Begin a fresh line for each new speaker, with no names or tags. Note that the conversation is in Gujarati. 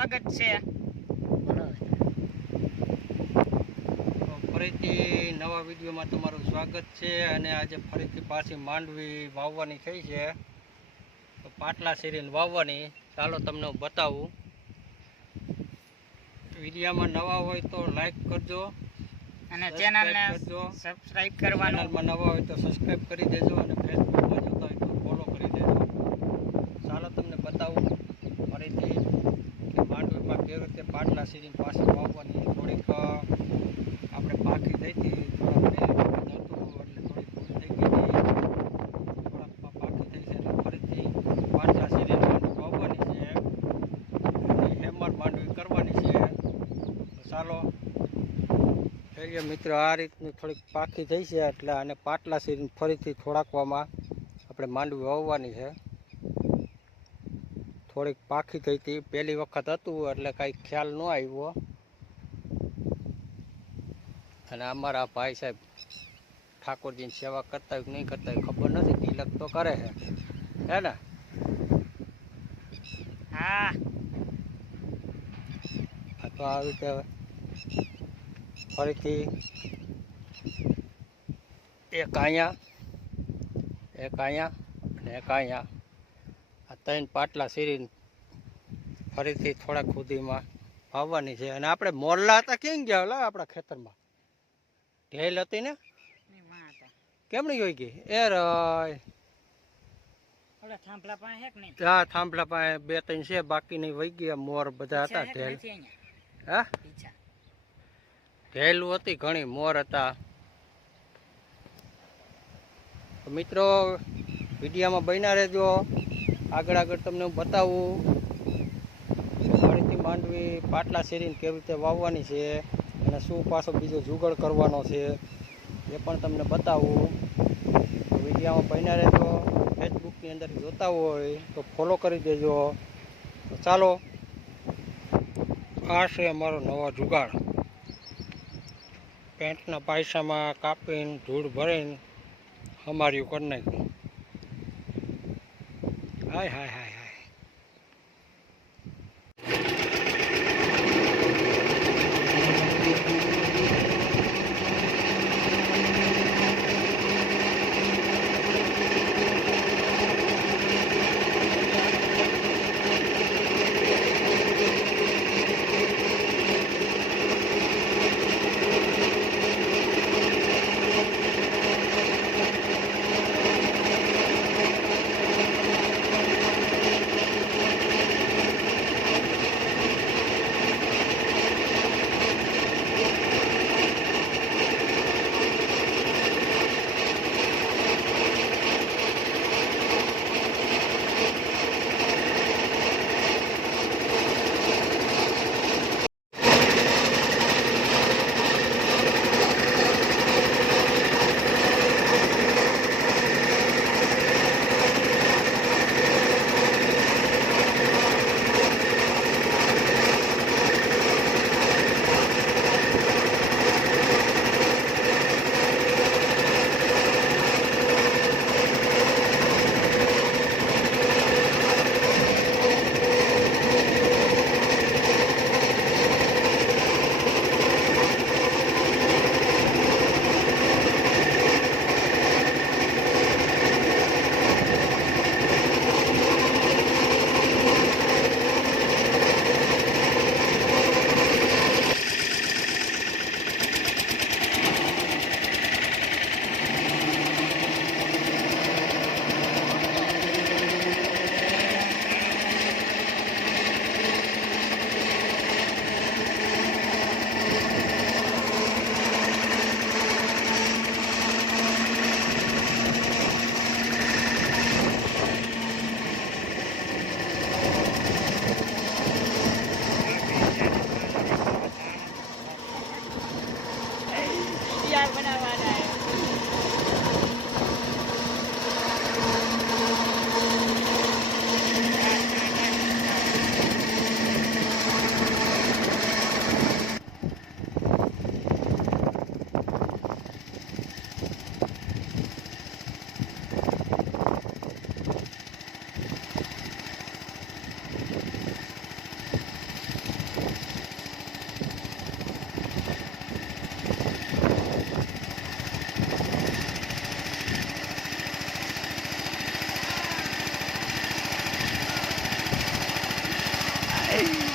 સ્વાગત છે.
તો ફરીથી નવા વિડીયોમાં તમારું સ્વાગત છે અને આજે ફરીથી પાછી માંડવી વાવવાની થઈ છે. તો પાટલા શેરીને વાવવાની. ચાલો તમને હું બતાવું. વિડીયામાં નવા હોય તો લાઈક કરજો.
અને ચેનલને. સબસ્ક્રાઇબ કરવાનું.
નવા હોય તો સબસ્ક્રાઇબ કરી દેજો અને ફેસબુકમાં જોતા હોય તો ફોલો કરી દેજો ચાલો તમને બતાવું ફરીથી કે માંડવીમાં કેવી રીતે પાસે પાછી વાવવાની થોડીક આપણે પાકી થઈ હતી, થોડાક થોડીક પાકી થઈ છે ફરીથી પાટલા શેરીને માંડવી વાવવાની છે. હેમર માંડવી કરવાની છે. ચાલો જોઈએ મિત્રો, આ રીતની થોડીક પાકી થઈ છે એટલે આને પાટલા સીરીને ફરીથી થોડાકવામાં આપણે માંડવી વાવવાની છે. થોડીક પાકી થઈ હતી. પહેલી વખત હતું એટલે કાંઈ ખ્યાલ ન આવ્યો. અને અમારા ભાઈ સાહેબ ઠાકોરજીની સેવા કરતા હોય કે નહીં કરતા હોય ખબર નથી તિલક તો કરે છે. હે ને?
હા.
તો આવી રીતે ફરીથી એક અહીંયા એક અહીંયા અને એક અહીંયા. ત્રણ પાટલા સીરીને ફરીથી થોડાક સુધીમાં વાવવાની છે. અને આપણે મોરલા હતા કેમ ગયા? ઓલા આપણા ખેતરમાં. ઢેલ હતી ને? કેમ નહીં હોઈ ગઈ? એ
હે
થાંભલા પાસે બે ત્રણ છે બાકી નહીં વહી ગયા મોર બધા હતા ઢેલ. હા? ઢેલું હતી ઘણી મોર હતા. મિત્રો વિડીયામાં બન્યા રહેજો. આગળ આગળ તમને હું બતાવું. ફરીથી માંડવી, પાટલા શેરીને કેવી રીતે વાવવાની છે અને શું પાછો બીજો જુગાડ કરવાનો છે એ પણ તમને બતાવું. વિડીયામાં બન્યા રહેજો. ફેસબુકની અંદર જોતા હોય તો ફોલો કરી દેજો. તો ચાલો, આ છે અમારો નવો જુગાડ. પેન્ટના પાયસામાં કાપીને, ધૂળ ભરીને અમાર્યું કરી નાખ્યું. હાય હાય હાય Hey!